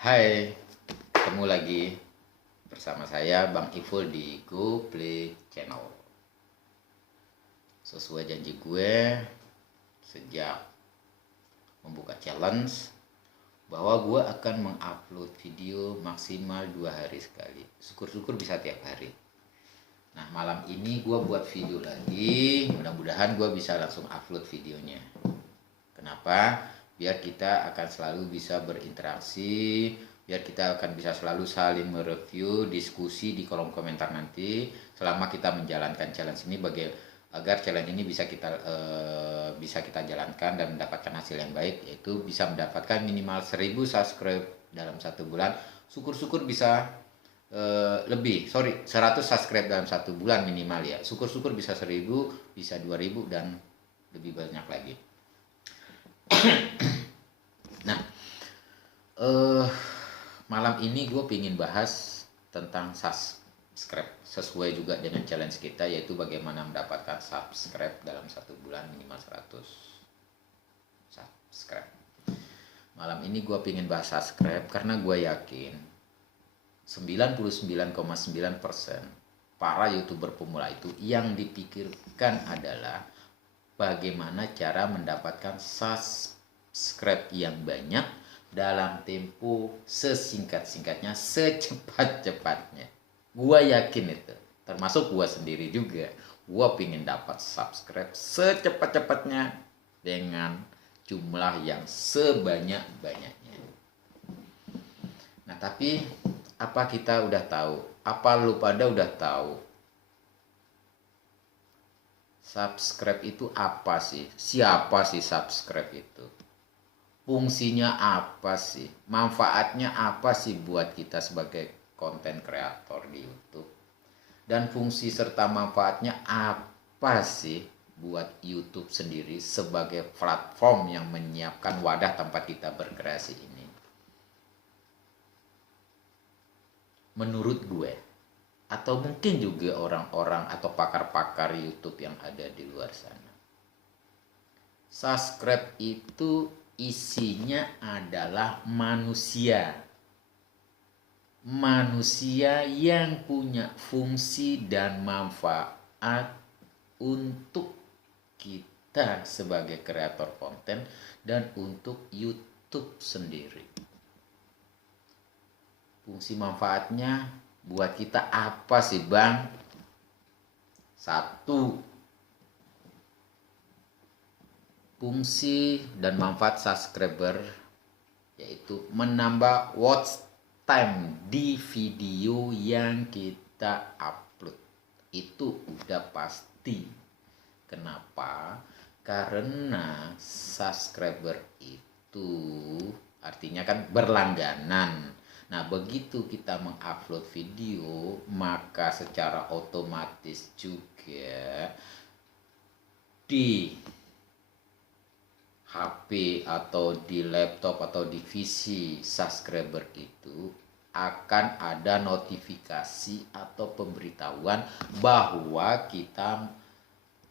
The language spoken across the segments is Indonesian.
Hai, ketemu lagi bersama saya Bang Iful di Go Play Channel. Sesuai janji gue sejak membuka challenge bahwa gue akan mengupload video maksimal 2 hari sekali. Syukur-syukur bisa tiap hari. Nah, malam ini gue buat video lagi. Mudah-mudahan gue bisa langsung upload videonya. Kenapa? Biar kita akan selalu bisa berinteraksi, biar kita akan bisa selalu saling mereview, diskusi di kolom komentar nanti selama kita menjalankan challenge ini agar challenge ini bisa kita jalankan dan mendapatkan hasil yang baik, yaitu bisa mendapatkan minimal 1000 subscribe dalam 1 bulan. Syukur-syukur bisa 100 subscribe dalam 1 bulan minimal ya. Syukur-syukur bisa 1000, bisa 2000 dan lebih banyak lagi. Nah, malam ini gue pengen bahas tentang subscribe sesuai juga dengan challenge kita, yaitu bagaimana mendapatkan subscribe dalam 1 bulan minimal 100 subscribe. Malam ini gue pengen bahas subscribe karena gue yakin 99,9% para YouTuber pemula itu yang dipikirkan adalah bagaimana cara mendapatkan subscribe yang banyak dalam tempo sesingkat-singkatnya, secepat-cepatnya. Gua yakin itu, termasuk gua sendiri juga. Gua pengen dapat subscribe secepat-cepatnya dengan jumlah yang sebanyak-banyaknya. Nah, tapi apa kita udah tahu? Apa lu pada udah tahu? Subscribe itu apa sih? Siapa sih subscribe itu? Fungsinya apa sih? Manfaatnya apa sih buat kita sebagai konten kreator di YouTube? Dan fungsi serta manfaatnya apa sih buat YouTube sendiri sebagai platform yang menyiapkan wadah tempat kita berkreasi ini? Menurut gue, atau mungkin juga orang-orang atau pakar-pakar YouTube yang ada di luar sana, subscribe itu isinya adalah manusia yang punya fungsi dan manfaat untuk kita sebagai kreator konten dan untuk YouTube sendiri. Fungsi manfaatnya buat kita apa sih, Bang? 1, fungsi dan manfaat subscriber yaitu menambah watch time di video yang kita upload. Itu udah pasti. Kenapa? Karena subscriber itu artinya kan berlangganan. Nah, begitu kita mengupload video, maka secara otomatis juga di HP atau di laptop atau di PC subscriber itu akan ada notifikasi atau pemberitahuan bahwa kita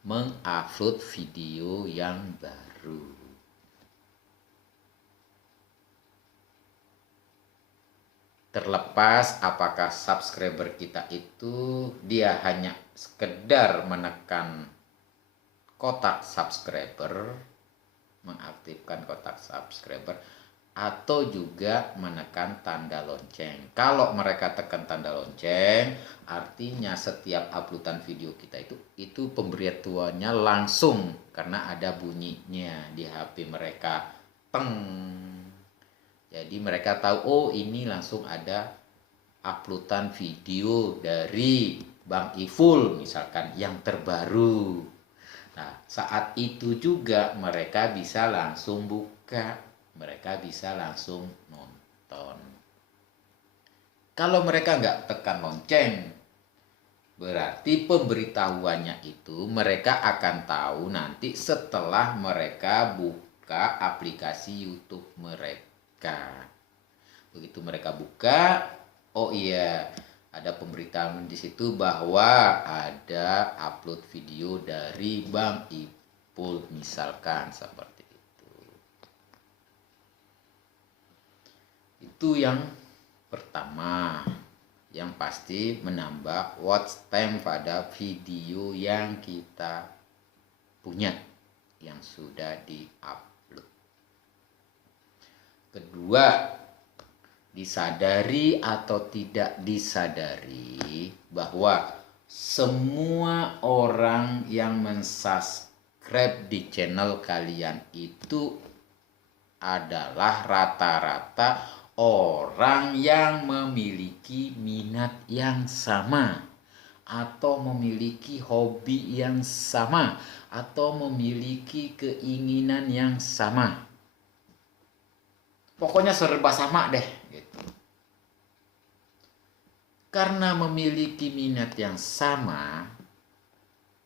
mengupload video yang baru. Terlepas apakah subscriber kita itu dia hanya sekedar menekan kotak subscriber, mengaktifkan kotak subscriber, atau juga menekan tanda lonceng. Kalau mereka tekan tanda lonceng, artinya setiap uploadan video kita itu pemberitahuannya langsung karena ada bunyinya di HP mereka. Teng. Jadi mereka tahu, oh ini langsung ada uploadan video dari Bang Iful misalkan yang terbaru. Nah, saat itu juga mereka bisa langsung buka, mereka bisa langsung nonton. Kalau mereka nggak tekan lonceng, berarti pemberitahuannya itu mereka akan tahu nanti setelah mereka buka aplikasi YouTube mereka. Begitu mereka buka, oh iya, ada pemberitahuan di situ bahwa ada upload video dari Bang Ipul misalkan seperti itu. Itu yang pertama. Yang pasti menambah watch time pada video yang kita punya, yang sudah di-upload. Kedua, disadari atau tidak disadari bahwa semua orang yang mensubscribe di channel kalian itu adalah rata-rata orang yang memiliki minat yang sama, atau memiliki hobi yang sama, atau memiliki keinginan yang sama. Pokoknya serba sama deh gitu. Karena memiliki minat yang sama,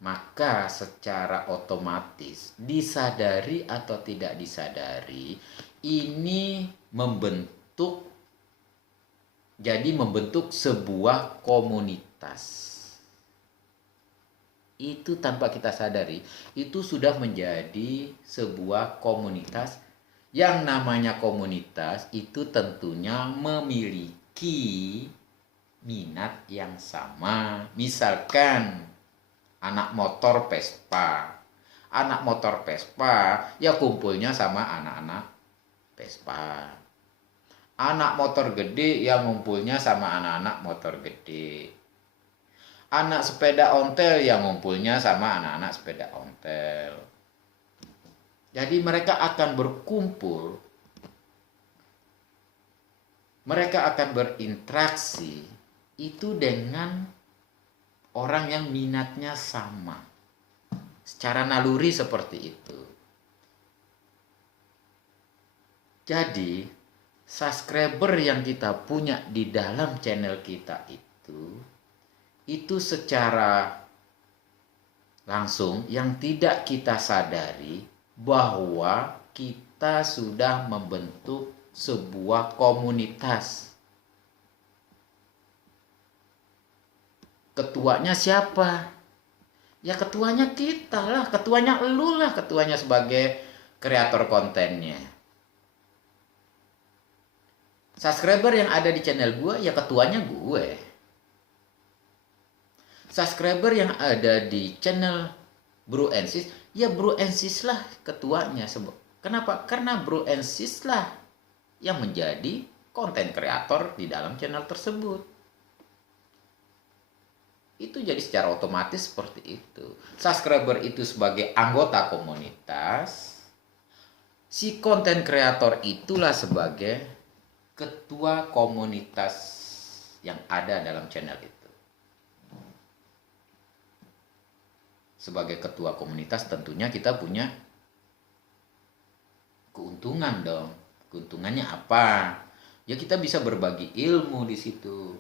maka secara otomatis, disadari atau tidak disadari, ini membentuk sebuah komunitas. Itu tanpa kita sadari, itu sudah menjadi sebuah komunitas. Yang namanya komunitas itu tentunya memiliki minat yang sama. Misalkan anak motor Vespa. Anak motor Vespa ya kumpulnya sama anak-anak Vespa. Anak motor gede yang ngumpulnya sama anak-anak motor gede. Anak sepeda ontel yang ngumpulnya sama anak-anak sepeda ontel. Jadi mereka akan berkumpul, mereka akan berinteraksi itu dengan orang yang minatnya sama. Secara naluri seperti itu. Jadi, subscriber yang kita punya di dalam channel kita itu secara langsung yang tidak kita sadari bahwa kita sudah membentuk sebuah komunitas. Ketuanya siapa? Ya ketuanya kita lah, ketuanya elu lah, ketuanya sebagai kreator kontennya. Subscriber yang ada di channel gue, ya ketuanya gue. Subscriber yang ada di channel Bro and Sis, ya Bro and Sis lah ketuanya. Kenapa? Karena Bro and Sis lah yang menjadi konten kreator di dalam channel tersebut. Itu jadi secara otomatis seperti itu. Subscriber itu sebagai anggota komunitas, si konten kreator itulah sebagai ketua komunitas yang ada dalam channel itu. Sebagai ketua komunitas tentunya kita punya keuntungan dong. Keuntungannya apa? Ya kita bisa berbagi ilmu di situ.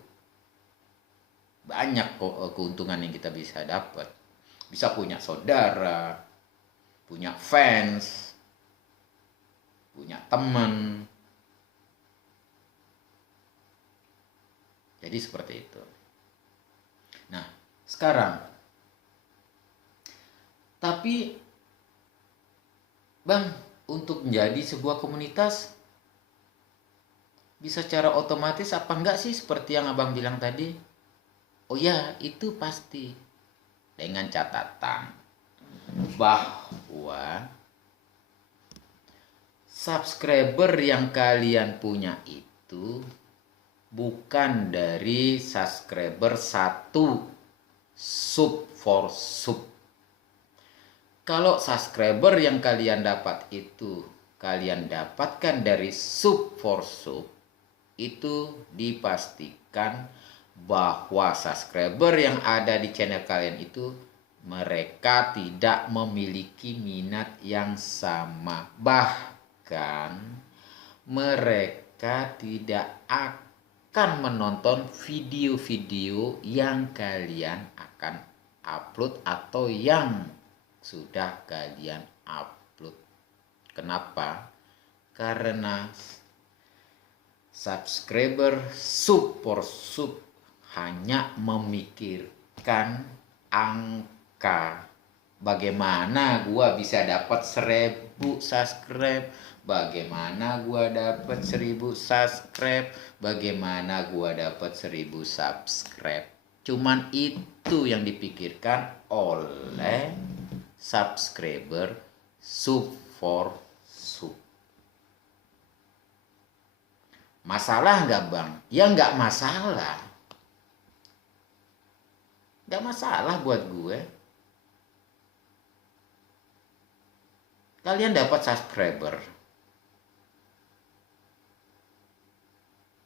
Banyak keuntungan yang kita bisa dapat. Bisa punya saudara, punya fans, punya teman. Jadi seperti itu. Nah, sekarang tapi Bang, untuk menjadi sebuah komunitas bisa secara otomatis apa enggak sih seperti yang Abang bilang tadi? Oh ya, itu pasti. Dengan catatan bahwa subscriber yang kalian punya itu bukan dari subscriber satu sub for sub. Kalau subscriber yang kalian dapat itu kalian dapatkan dari sub for sub, itu dipastikan bahwa subscriber yang ada di channel kalian itu mereka tidak memiliki minat yang sama. Bahkan mereka tidak akan menonton video-video yang kalian akan upload atau yang sudah kalian upload. Kenapa? Karena subscriber sub for sub hanya memikirkan angka. Bagaimana gua bisa dapat 1000 subscribe, bagaimana gua dapat 1000 subscribe, bagaimana gua dapat 1000 subscribe. Cuman itu yang dipikirkan oleh subscriber sub for sub. Masalah nggak bang? Ya nggak masalah. Nggak masalah buat gue. Kalian dapat subscriber.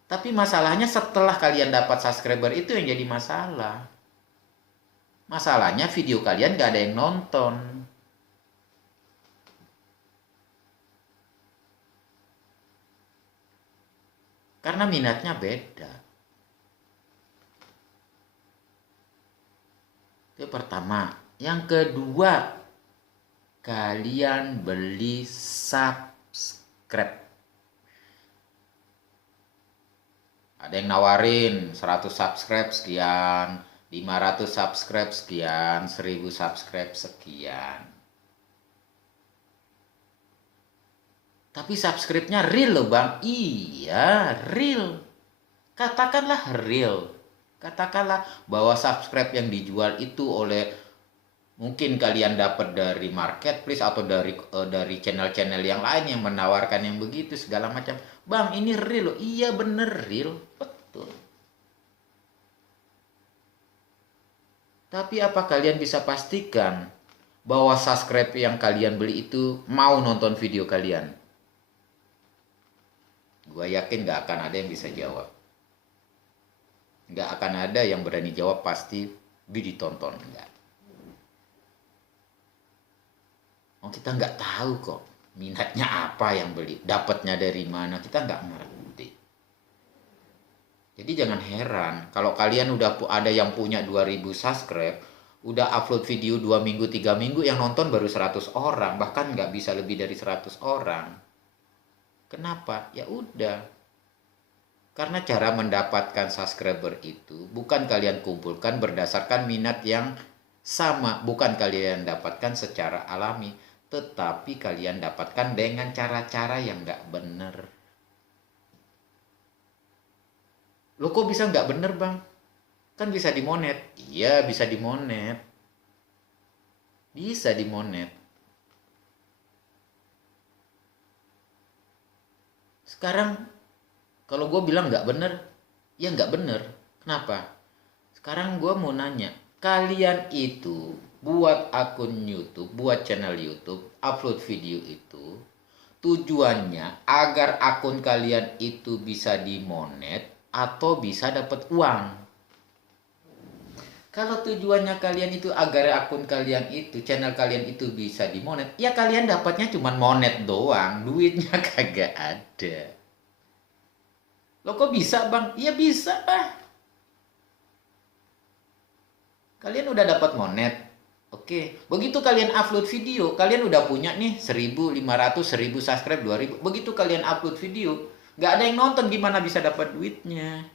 Tapi masalahnya setelah kalian dapat subscriber itu yang jadi masalah. Masalahnya video kalian nggak ada yang nonton. Karena minatnya beda. Itu pertama. Yang kedua, kalian beli subscribe. Ada yang nawarin 100 subscribe sekian, 500 subscribe sekian, 1000 subscribe sekian. Tapi subscribe-nya real loh bang. Iya, real. Katakanlah real. Katakanlah bahwa subscribe yang dijual itu oleh mungkin kalian dapat dari marketplace atau dari channel-channel yang lain yang menawarkan yang begitu segala macam. Bang, ini real loh. Iya bener real. Betul. Tapi apa kalian bisa pastikan bahwa subscribe yang kalian beli itu mau nonton video kalian? Gue yakin gak akan ada yang bisa jawab. Gak akan ada yang berani jawab pasti ditonton. Enggak. Oh, kita nggak tahu kok minatnya apa yang beli, dapatnya dari mana, kita nggak ngerti. Jadi jangan heran kalau kalian udah ada yang punya 2000 subscribe, udah upload video 2 minggu 3 minggu yang nonton baru 100 orang, bahkan nggak bisa lebih dari 100 orang. Kenapa? Ya udah. Karena cara mendapatkan subscriber itu bukan kalian kumpulkan berdasarkan minat yang sama, bukan kalian dapatkan secara alami, tetapi kalian dapatkan dengan cara-cara yang nggak bener. Lo kok bisa nggak bener bang? Kan bisa dimonet. Iya bisa dimonet. Bisa dimonet. Sekarang kalau gue bilang nggak bener, ya nggak bener. Kenapa? Sekarang gue mau nanya, kalian itu buat akun YouTube, buat channel YouTube, upload video itu tujuannya agar akun kalian itu bisa dimonet atau bisa dapat uang. Kalau tujuannya kalian itu agar akun kalian itu, channel kalian itu bisa dimonet, ya kalian dapatnya cuma monet doang, duitnya kagak ada. Lo kok bisa bang? Ya bisa lah. Kalian udah dapat monet. Oke, begitu kalian upload video, kalian udah punya nih 1500, 1000 subscribe, 2000. Begitu kalian upload video, nggak ada yang nonton, gimana bisa dapat duitnya?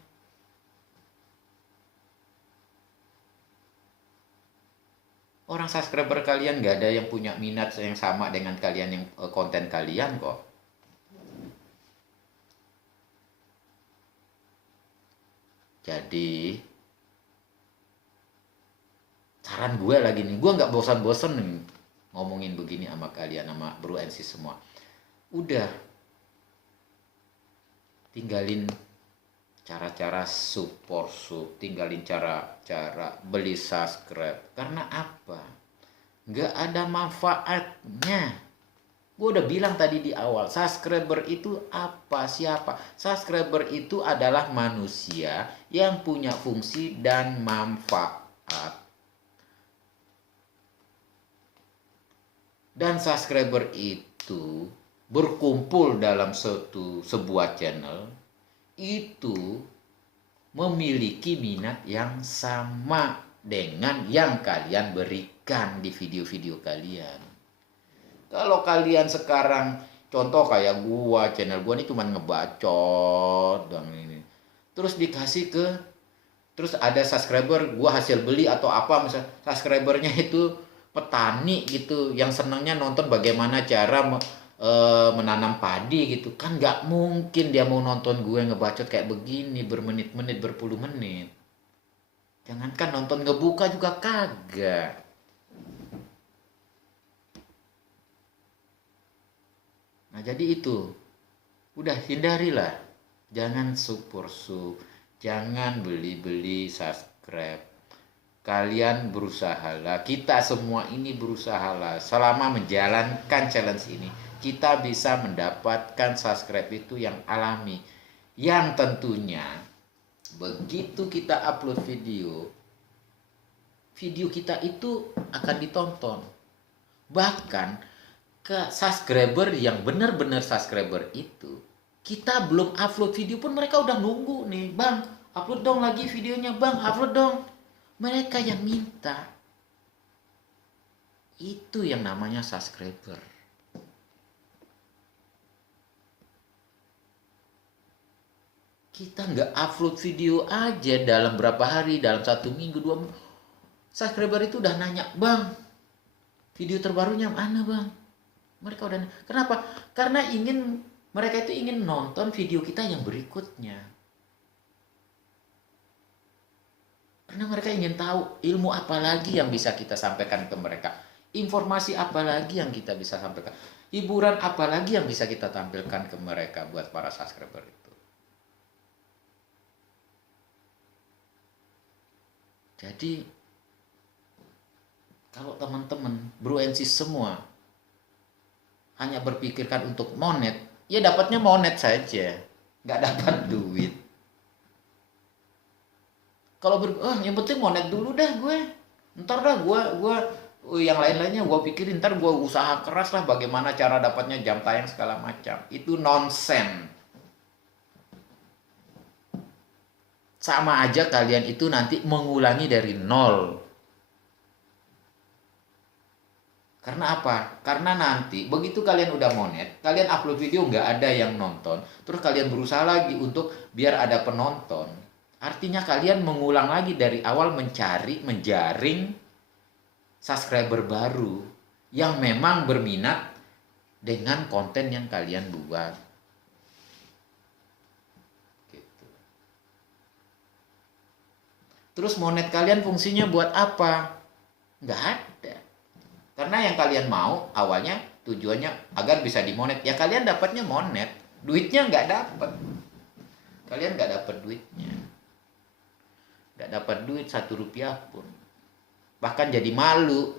Orang subscriber kalian nggak ada yang punya minat yang sama dengan kalian yang konten kalian kok. Jadi saran gue lagi nih, gue nggak bosan-bosan nih ngomongin begini sama kalian, sama Bro NC semua. Udah, tinggalin cara-cara support sub, tinggalin cara-cara beli subscribe. Karena apa? Nggak ada manfaatnya. Gue udah bilang tadi di awal, subscriber itu apa? Siapa? Subscriber itu adalah manusia yang punya fungsi dan manfaat. Dan subscriber itu berkumpul dalam sebuah channel itu memiliki minat yang sama dengan yang kalian berikan di video-video kalian. Kalau kalian sekarang contoh kayak gua, channel gua ini cuma ngebacot dan ini. Terus dikasih terus ada subscriber gua hasil beli atau apa, misal subscribernya itu petani gitu yang senangnya nonton bagaimana cara menanam padi gitu kan, nggak mungkin dia mau nonton gue ngebacot kayak begini bermenit-menit, berpuluh menit. Jangankan nonton, ngebuka juga kagak. Nah jadi itu, udah hindarilah, jangan jangan beli-beli subscribe. Kalian berusahalah, kita semua ini berusahalah selama menjalankan challenge ini, kita bisa mendapatkan subscribe itu yang alami, yang tentunya begitu kita upload video kita itu akan ditonton. Bahkan ke subscriber yang benar-benar subscriber itu, kita belum upload video pun mereka udah nunggu nih, bang upload dong lagi videonya, bang upload dong. Mereka yang minta. Itu yang namanya subscriber. Kita nggak upload video aja dalam berapa hari, dalam 1 minggu, 2 minggu, subscriber itu udah nanya, bang video terbarunya mana bang. Mereka udah nanya. Kenapa? Karena mereka itu ingin nonton video kita yang berikutnya. Karena mereka ingin tahu ilmu apa lagi yang bisa kita sampaikan ke mereka, informasi apa lagi yang kita bisa sampaikan, hiburan apa lagi yang bisa kita tampilkan ke mereka buat para subscriber itu. Jadi kalau teman-teman BroNC semua hanya berpikirkan untuk monet, ya dapatnya monet saja, nggak dapat duit. Kalau yang penting monet dulu dah gue, ntar dah gue yang lain-lainnya gue pikirin, ntar gue usaha keras lah bagaimana cara dapatnya jam tayang segala macam. Itu nonsen. Sama aja kalian itu nanti mengulangi dari nol. Karena apa? Karena nanti begitu kalian udah monet, kalian upload video nggak ada yang nonton, terus kalian berusaha lagi untuk biar ada penonton. Artinya kalian mengulang lagi dari awal, menjaring subscriber baru yang memang berminat dengan konten yang kalian buat. Gitu. Terus monet kalian fungsinya buat apa? Nggak ada. Karena yang kalian mau awalnya tujuannya agar bisa dimonet. Ya kalian dapatnya monet, duitnya nggak dapat. Kalian nggak dapat duitnya. Nggak dapat duit 1 rupiah pun. Bahkan jadi malu.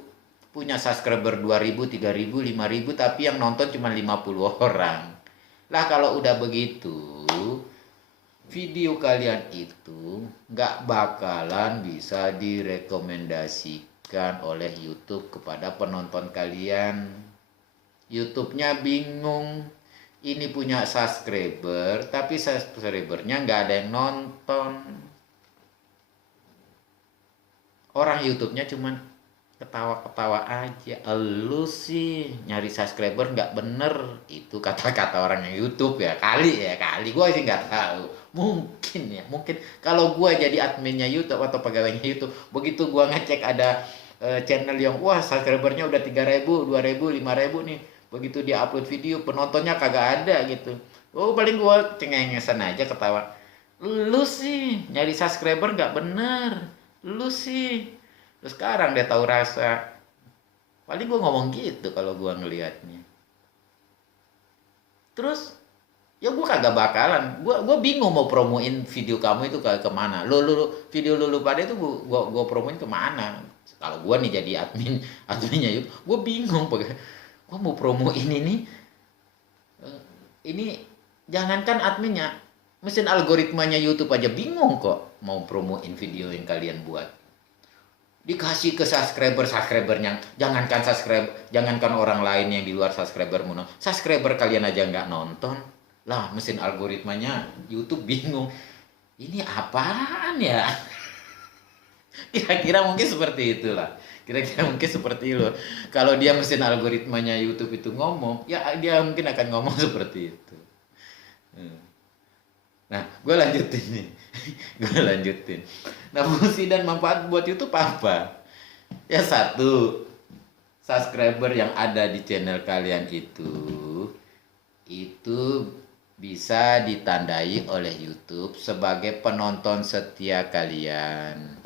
Punya subscriber 2.000, 3.000, 5.000, tapi yang nonton cuma 50 orang. Lah kalau udah begitu, video kalian itu nggak bakalan bisa direkomendasikan oleh YouTube kepada penonton kalian. YouTube-nya bingung, ini punya subscriber tapi subscribernya nggak ada yang nonton. Orang YouTube-nya cuman ketawa-ketawa aja. Lu sih nyari subscriber nggak bener, itu kata-kata orang yang YouTube ya kali gue sih nggak tahu. Mungkin kalau gue jadi adminnya YouTube atau pegawainya YouTube, begitu gue ngecek ada channel yang wah subscribernya udah 3.000, 2.000, 5.000 nih, begitu dia upload video penontonnya kagak ada gitu, paling gue cengengesan aja ketawa. Lu sih nyari subscriber nggak bener, lu sih. Terus sekarang dia tahu rasa. Paling gue ngomong gitu kalau gue ngelihatnya. Terus ya gue kagak bakalan, gue bingung mau promoin video kamu itu kemana. Lu video lu pada itu gue promoin kemana. Kalau gue nih jadi adminnya YouTube, gue bingung. Gue mau promoin ini jangankan adminnya, mesin algoritmanya YouTube aja bingung kok mau promoin video yang kalian buat. Dikasih ke subscribernya, jangankan orang lain yang di luar subscriber kalian aja nggak nonton. Lah mesin algoritmanya YouTube bingung, ini apaan ya. Kira-kira mungkin seperti itulah. Kalau dia mesin algoritmanya YouTube itu ngomong, ya dia mungkin akan ngomong seperti itu. Nah, gue lanjutin. Nah, fungsi dan manfaat buat YouTube apa? Ya 1, subscriber yang ada di channel kalian itu itu bisa ditandai oleh YouTube sebagai penonton setia kalian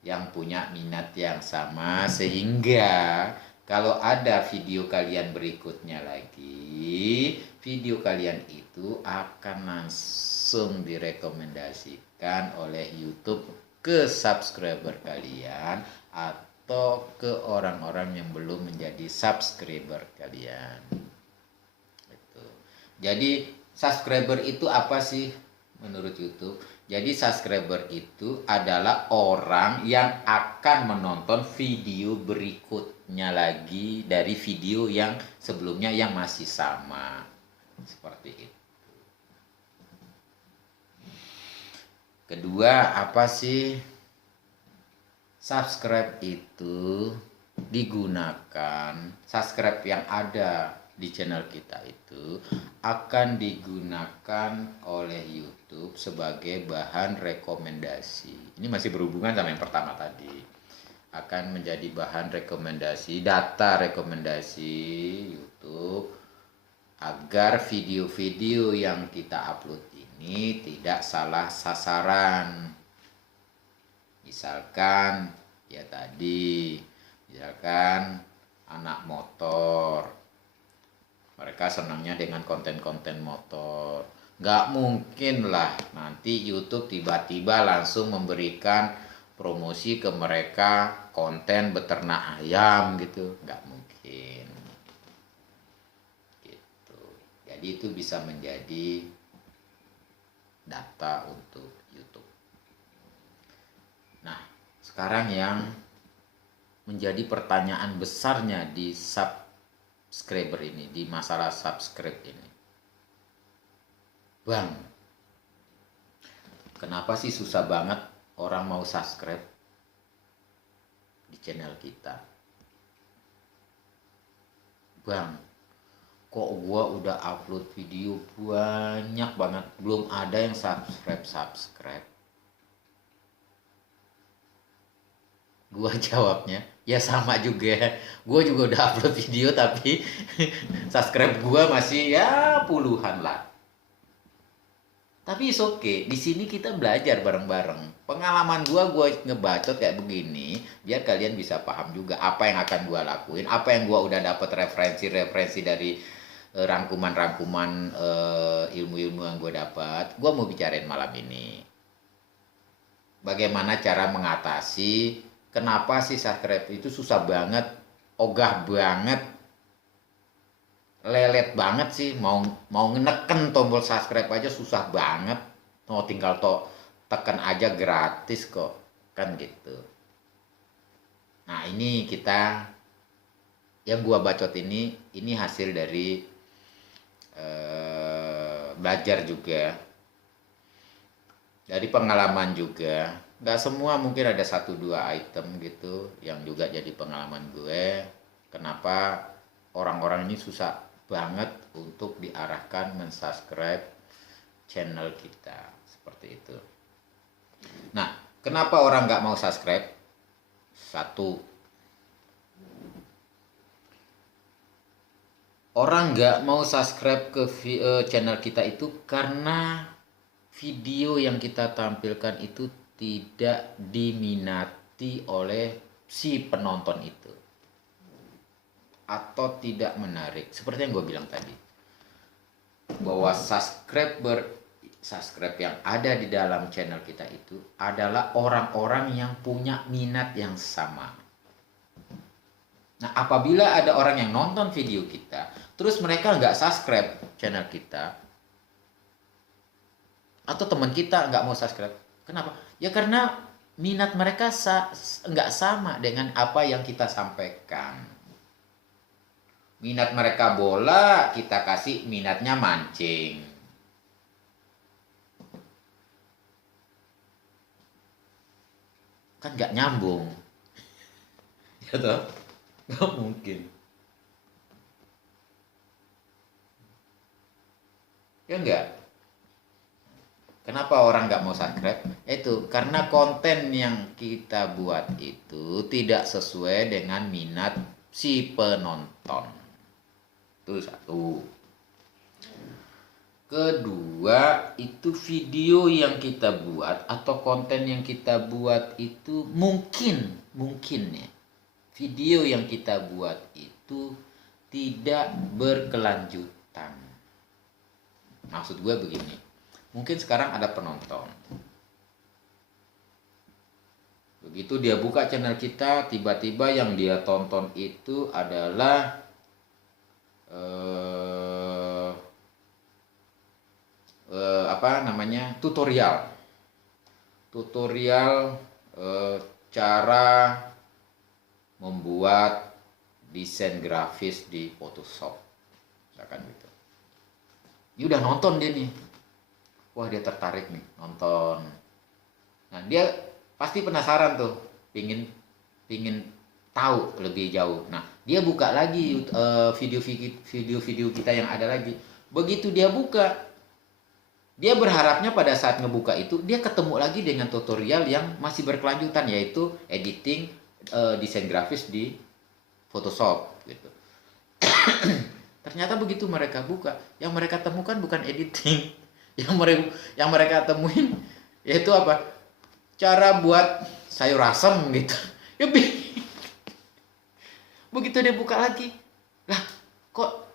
yang punya minat yang sama, sehingga kalau ada video kalian berikutnya lagi, video kalian itu akan langsung direkomendasikan oleh YouTube ke subscriber kalian atau ke orang-orang yang belum menjadi subscriber kalian. Jadi subscriber itu apa sih menurut YouTube? Jadi subscriber itu adalah orang yang akan menonton video berikutnya lagi dari video yang sebelumnya yang masih sama. Seperti itu. Kedua, apa sih? Subscribe itu digunakan, subscribe yang ada di channel kita itu akan digunakan oleh YouTube sebagai bahan rekomendasi. Ini masih berhubungan sama yang pertama tadi. Akan menjadi bahan rekomendasi, data rekomendasi YouTube agar video-video yang kita upload ini tidak salah sasaran. Misalkan ya tadi, misalkan anak motor, mereka senangnya dengan konten-konten motor. Nggak mungkin lah nanti YouTube tiba-tiba langsung memberikan promosi ke mereka konten beternak ayam gitu. Nggak mungkin. Gitu. Jadi itu bisa menjadi data untuk YouTube. Nah, sekarang yang menjadi pertanyaan besarnya di subscriber ini, di masalah subscribe ini. Bang, kenapa sih susah banget orang mau subscribe di channel kita? Bang, kok gua udah upload video banyak banget, belum ada yang subscribe. Gua jawabnya, ya sama juga. Gua juga udah upload video tapi subscribe gua masih ya puluhan lah. Tapi it's okay. Di sini kita belajar bareng-bareng. Pengalaman gua ngebacot kayak begini, biar kalian bisa paham juga apa yang akan gua lakuin, apa yang gua udah dapat referensi dari rangkuman-rangkuman ilmu-ilmu yang gua dapat. Gua mau bicarain malam ini. Bagaimana cara mengatasi. Kenapa sih subscribe itu susah banget, ogah banget, lelet banget sih, mau neken tombol subscribe aja susah banget. Oh, tinggal tekan aja gratis kok, kan gitu. Nah, ini kita yang gua bacot ini hasil dari belajar juga, dari pengalaman juga. Gak semua, mungkin ada 1-2 item gitu yang juga jadi pengalaman gue. Kenapa orang-orang ini susah banget untuk diarahkan mensubscribe channel kita. Seperti itu. Nah, kenapa orang gak mau subscribe? Satu, orang gak mau subscribe ke channel kita itu karena video yang kita tampilkan itu tidak diminati oleh si penonton itu, atau tidak menarik. Seperti yang gue bilang tadi, bahwa subscribe yang ada di dalam channel kita itu adalah orang-orang yang punya minat yang sama. Nah, apabila ada orang yang nonton video kita terus mereka nggak subscribe channel kita, atau teman kita nggak mau subscribe, kenapa? Ya karena minat mereka nggak sama dengan apa yang kita sampaikan. Minat mereka bola, kita kasih minatnya mancing. Kan nggak nyambung. Ya toh? Nggak mungkin. Ya enggak? Kenapa orang nggak mau subscribe? Itu karena konten yang kita buat itu tidak sesuai dengan minat si penonton. Itu satu. Kedua, itu video yang kita buat atau konten yang kita buat itu mungkin ya. Video yang kita buat itu tidak berkelanjutan. Maksud gue begini. Mungkin sekarang ada penonton. Begitu dia buka channel kita, tiba-tiba yang dia tonton itu adalah tutorial cara membuat desain grafis di Photoshop, misalkan gitu. Dia udah nonton dia nih, wah dia tertarik nih nonton. Nah dia pasti penasaran tuh, pingin tahu lebih jauh. Nah dia buka lagi video-video kita yang ada lagi. Begitu dia buka, dia berharapnya pada saat ngebuka itu dia ketemu lagi dengan tutorial yang masih berkelanjutan, yaitu editing desain grafis di Photoshop gitu. Ternyata begitu mereka buka, yang mereka temukan bukan editing. Yang mereka temuin yaitu apa? Cara buat sayur asem gitu. Ya, begitu dia buka lagi, lah kok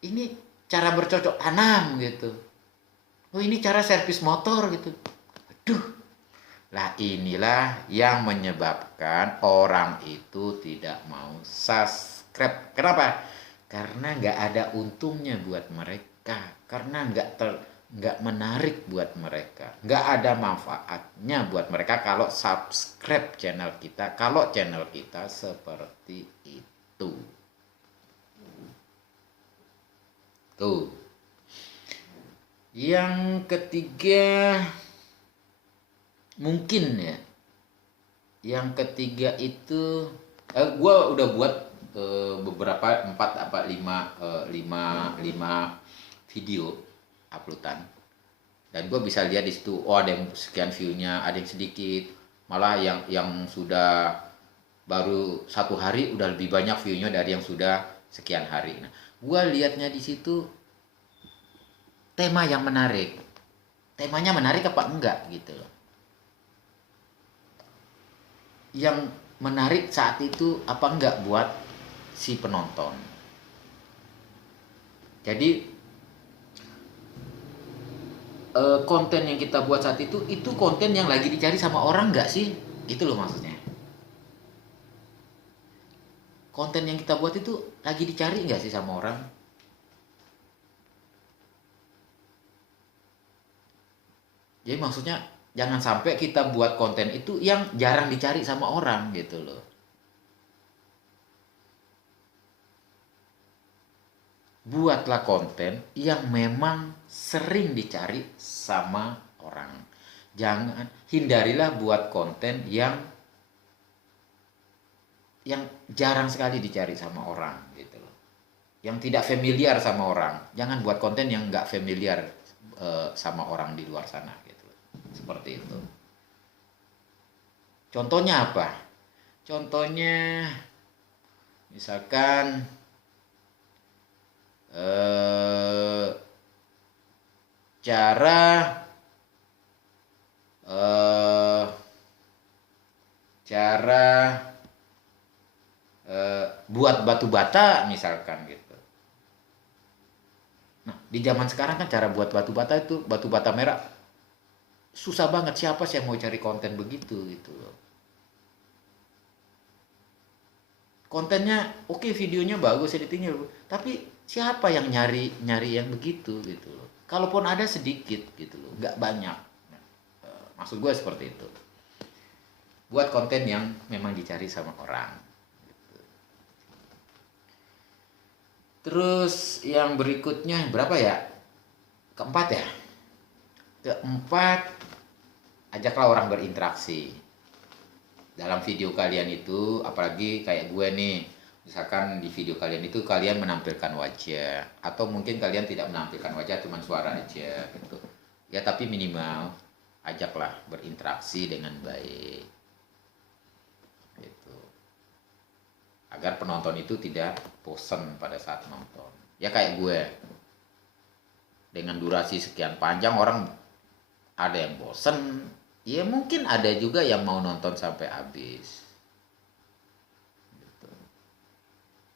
ini cara bercocok tanam gitu. Oh ini cara servis motor gitu. Aduh. Lah inilah yang menyebabkan orang itu tidak mau subscribe. Kenapa? Karena nggak ada untungnya buat mereka. Karena nggak menarik buat mereka. Nggak ada manfaatnya buat mereka kalau subscribe channel kita. Kalau channel kita seperti itu. Tuh. Yang ketiga mungkin ya. Yang ketiga itu gue udah buat beberapa 5 video uploadan, dan gue bisa lihat di situ, oh ada yang sekian view-nya, ada yang sedikit, malah yang sudah baru 1 hari udah lebih banyak view-nya dari yang sudah sekian hari. Nah, gue lihatnya di situ tema yang menarik. Temanya menarik apa enggak gitu loh. Yang menarik saat itu apa enggak buat si penonton. Jadi konten yang kita buat saat itu konten yang lagi dicari sama orang enggak sih? Gitu loh maksudnya. Konten yang kita buat itu lagi dicari enggak sih sama orang? Jadi maksudnya jangan sampai kita buat konten itu yang jarang dicari sama orang gitu loh. Buatlah konten yang memang sering dicari sama orang. Hindarilah buat konten yang jarang sekali dicari sama orang gitu loh. Yang tidak familiar sama orang. Jangan buat konten yang nggak familiar sama orang di luar sana gitu. Seperti itu. Contohnya apa? Contohnya misalkan cara buat batu bata misalkan gitu. Nah, di zaman sekarang kan cara buat batu bata itu batu bata merah susah banget, siapa sih yang mau cari konten begitu gitu loh. Kontennya oke, videonya bagus, editingnya bagus, tapi siapa yang nyari yang begitu gitu loh. Kalaupun ada sedikit gitu loh, nggak banyak. Maksud gue seperti itu. Buat konten yang memang dicari sama orang gitu. Terus yang berikutnya berapa ya? Keempat ya? Keempat, ajaklah orang berinteraksi dalam video kalian itu. Apalagi kayak gue nih, misalkan di video kalian itu kalian menampilkan wajah, atau mungkin kalian tidak menampilkan wajah, cuma suara aja gitu ya, tapi minimal ajaklah berinteraksi dengan baik gitu, agar penonton itu tidak bosan pada saat nonton. Ya kayak gue, dengan durasi sekian panjang orang ada yang bosen, ya mungkin ada juga yang mau nonton sampai habis gitu.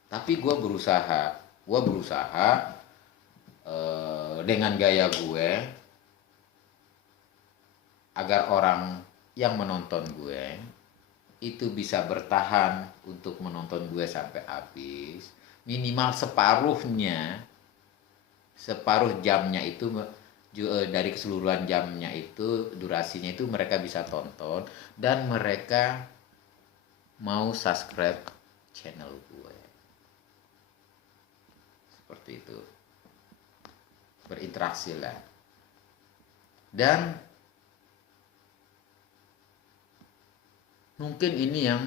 Tapi gue berusaha dengan gaya gue agar orang yang menonton gue itu bisa bertahan untuk menonton gue sampai habis, minimal separuh jamnya itu dari keseluruhan jamnya itu, durasinya itu mereka bisa tonton dan mereka mau subscribe channel gue. Seperti itu. Berinteraksi lah. Dan mungkin ini yang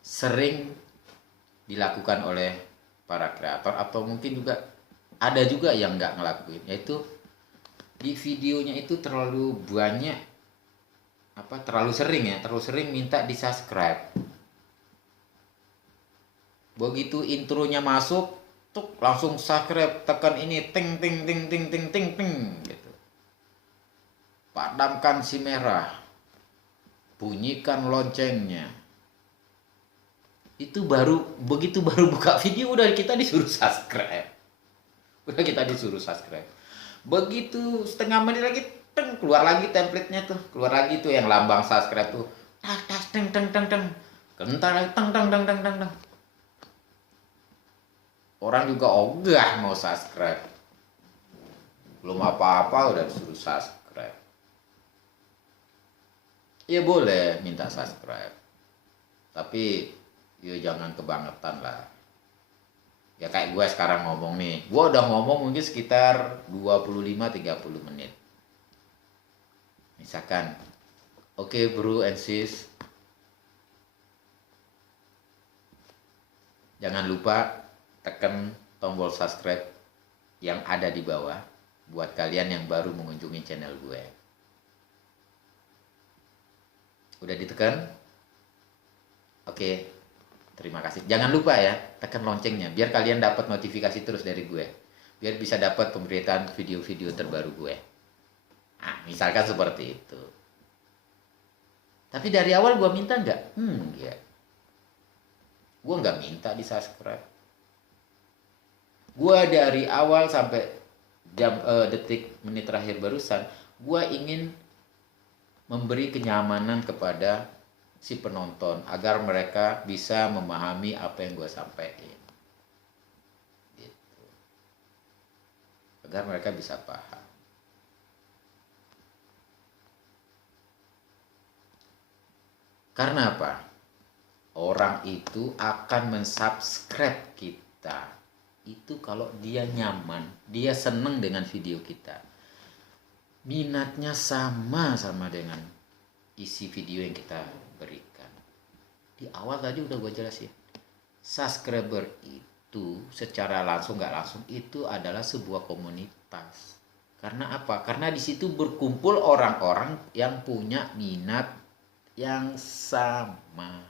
sering dilakukan oleh para kreator, atau mungkin juga ada juga yang nggak ngelakuin, yaitu di videonya itu terlalu banyak terlalu sering minta di subscribe. Begitu intronya masuk tuh langsung subscribe, tekan ini ting ting ting ting ting ting ting gitu. Padamkan si merah, bunyikan loncengnya. Itu begitu baru buka video udah kita disuruh subscribe. Begitu setengah menit lagi keluar lagi template-nya tuh, keluar lagi tuh yang lambang subscribe tuh. Tas teng teng teng teng. Kentar lagi teng teng teng teng teng. Orang juga ogah mau subscribe. Belum apa-apa udah disuruh subscribe. Ya boleh minta subscribe. Tapi ya jangan kebangetan lah. Ya kayak gue sekarang ngomong nih. Gue udah ngomong mungkin sekitar 25-30 menit. Misalkan, oke bro and sis, jangan lupa tekan tombol subscribe yang ada di bawah buat kalian yang baru mengunjungi channel gue. Udah ditekan? Oke. Terima kasih. Jangan lupa ya, tekan loncengnya biar kalian dapat notifikasi terus dari gue. Biar bisa dapat pemberitaan video-video terbaru gue. Nah, misalkan seperti itu. Tapi dari awal gue minta nggak? Ya. Gue nggak minta di subscribe. Gue dari awal sampai menit terakhir barusan, gue ingin memberi kenyamanan kepada si penonton agar mereka bisa memahami apa yang gue sampaikan, gitu. Agar mereka bisa paham. Karena apa? Orang itu akan mensubscribe kita itu kalau dia nyaman, dia seneng dengan video kita, minatnya sama dengan isi video yang kita berikan. Di awal tadi udah gue jelasin, subscriber itu secara langsung nggak langsung itu adalah sebuah komunitas. Karena apa? Karena di situ berkumpul orang-orang yang punya minat yang sama.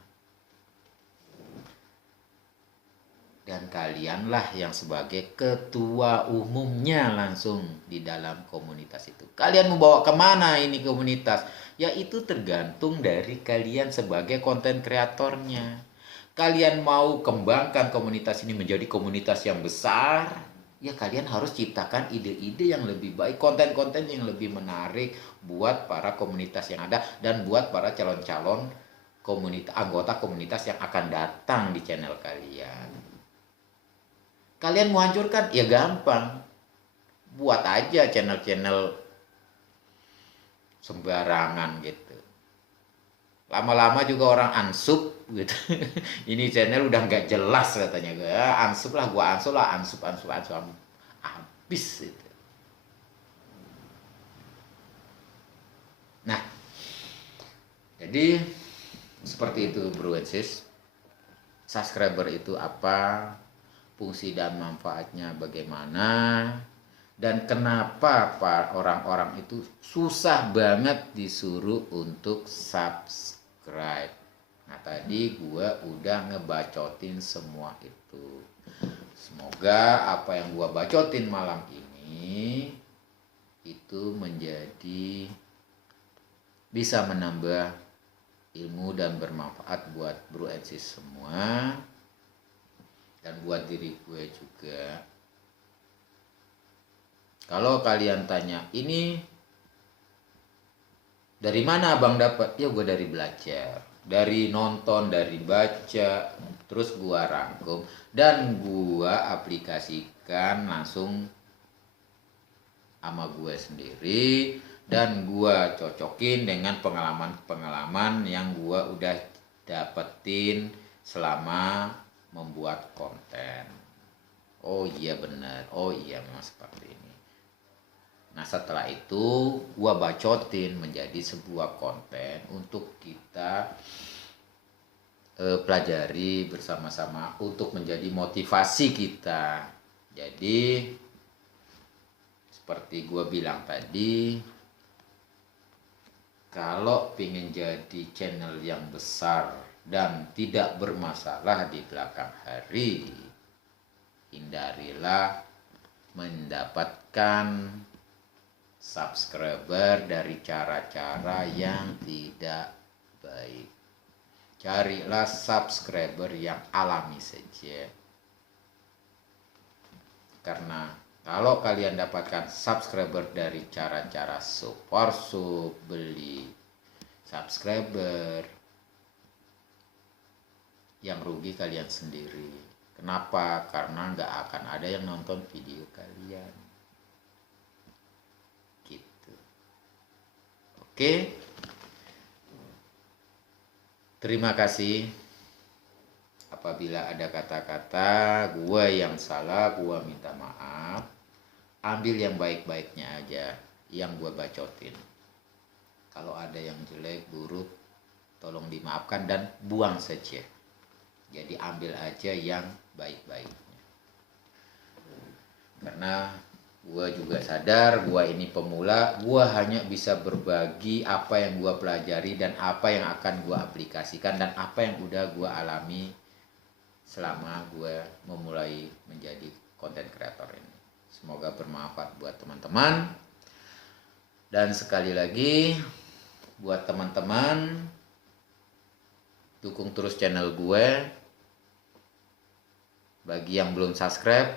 Dan kalianlah yang sebagai ketua umumnya langsung di dalam komunitas itu. Kalian mau bawa kemana ini komunitas? Ya itu tergantung dari kalian sebagai konten kreatornya. Kalian mau kembangkan komunitas ini menjadi komunitas yang besar, ya kalian harus ciptakan ide-ide yang lebih baik, konten-konten yang lebih menarik buat para komunitas yang ada dan buat para calon-calon anggota komunitas yang akan datang di channel kalian. Kalian mau hancurkan? Ya gampang. Buat aja channel-channel sembarangan gitu. Lama-lama juga orang ansub gitu. Ini channel udah nggak jelas katanya. Ansub lah, gua ansub lah, ansub. Habis gitu. Nah, jadi seperti itu bro and sis. Subscriber itu apa? Fungsi dan manfaatnya bagaimana, dan kenapa orang-orang itu susah banget disuruh untuk subscribe. Nah tadi gue udah ngebacotin semua itu. Semoga apa yang gua bacotin malam ini itu menjadi bisa menambah ilmu dan bermanfaat buat bro and sis semua, dan buat diri gue juga. Kalau kalian tanya, ini dari mana abang dapat? Ya gue dari belajar, dari nonton, dari baca, terus gue rangkum dan gue aplikasikan langsung sama gue sendiri, dan gue cocokin dengan pengalaman-pengalaman yang gue udah dapetin selama membuat konten. Oh iya benar, oh iya memang seperti ini. Nah setelah itu gue bacotin menjadi sebuah konten untuk kita pelajari bersama-sama untuk menjadi motivasi kita. Jadi seperti gue bilang tadi, kalau pengen jadi channel yang besar dan tidak bermasalah di belakang hari, hindarilah mendapatkan subscriber dari cara-cara yang tidak baik. Carilah subscriber yang alami saja. Karena kalau kalian dapatkan subscriber dari cara-cara sub, beli subscriber, yang rugi kalian sendiri. Kenapa? Karena nggak akan ada yang nonton video kalian. Gitu. Oke. Terima kasih. Apabila ada kata-kata gua yang salah, gua minta maaf. Ambil yang baik-baiknya aja yang gua bacotin. Kalau ada yang jelek, buruk, tolong dimaafkan dan buang saja. Jadi ambil aja yang baik-baiknya. Karena gua juga sadar gua ini pemula, gua hanya bisa berbagi apa yang gua pelajari dan apa yang akan gua aplikasikan dan apa yang udah gua alami selama gua memulai menjadi content creator ini. Semoga bermanfaat buat teman-teman. Dan sekali lagi buat teman-teman, dukung terus channel gue. Bagi yang belum subscribe,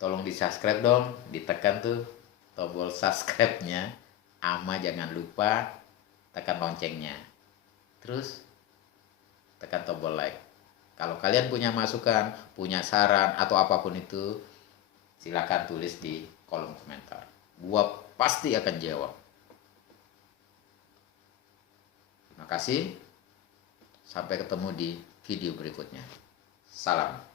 tolong di subscribe dong, ditekan tuh tombol subscribe-nya, ama jangan lupa tekan loncengnya, terus tekan tombol like. Kalau kalian punya masukan, punya saran atau apapun itu, silakan tulis di kolom komentar. Gua pasti akan jawab. Terima kasih. Sampai ketemu di video berikutnya. Salam.